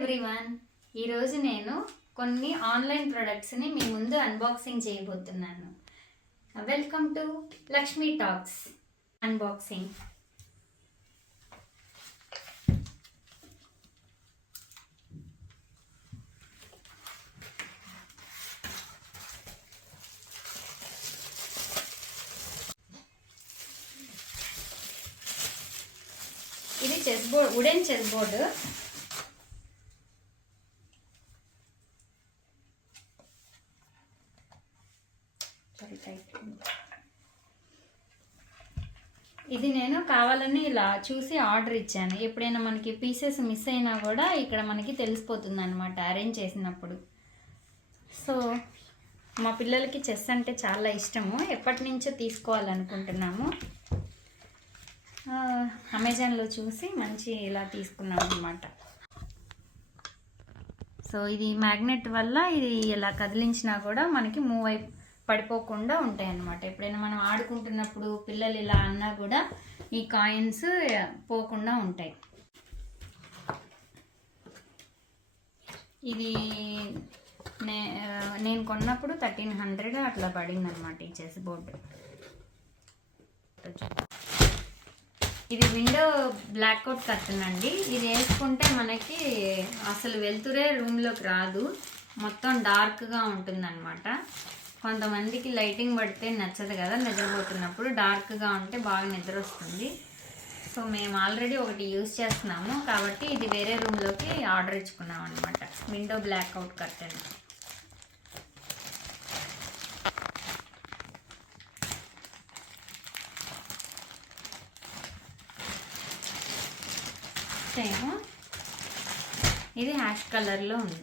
Everyone, ఈరోజు నేను కొన్ని ఆన్లైన్ ప్రొడక్ట్స్ని మీ ముందు అన్బాక్సింగ్ చేయబోతున్నాను. Welcome to Lakshmi talks unboxing. ఇది chess board, wooden chess board. ఇది నేను కావాలని ఇలా చూసి ఆర్డర్ ఇచ్చాను. ఎప్పుడైనా మనకి పీసెస్ మిస్ అయినా కూడా ఇక్కడ మనకి తెలిసిపోతుంది అన్నమాట అరేంజ్ చేసినప్పుడు. సో మా పిల్లలకి చెస్ అంటే చాలా ఇష్టము, ఎప్పటి నుంచో తీసుకోవాలనుకుంటున్నాము. అమెజాన్లో చూసి మంచి ఇలా తీసుకున్నాం అన్నమాట. సో ఇది మ్యాగ్నెట్ వల్ల ఇది ఇలా కదిలించినా కూడా మనకి మూవ్ అయి పడిపోకుండా ఉంటాయి అన్నమాట. ఎప్పుడైనా మనం ఆడుకుంటున్నప్పుడు పిల్లలు ఇలా అన్నా కూడా ఈ కాయిన్స్ పోకుండా ఉంటాయి. ఇది నేను కొన్నప్పుడు 1300 అట్లా పడింది అనమాట ఈ చెస్ బోర్డు. ఇది విండో బ్లాక్అవుట్ కర్టన్ అండి. ఇది వేసుకుంటే మనకి అసలు వెలుతురే రూమ్లోకి రాదు, మొత్తం డార్క్గా ఉంటుంది అనమాట. కొంతమందికి లైటింగ్ పడితే నచ్చదు కదా, నిద్రపోతున్నప్పుడు డార్క్గా ఉంటే బాగా నిద్ర వస్తుంది. సో మేము ఆల్రెడీ ఒకటి యూజ్ చేస్తున్నాము కాబట్టి ఇది వేరే రూమ్లోకి ఆర్డర్ ఇచ్చుకున్నాం అనమాట. Window blackout curtain. సేమ్ ఇది హ్యాష్ కలర్లో ఉంది.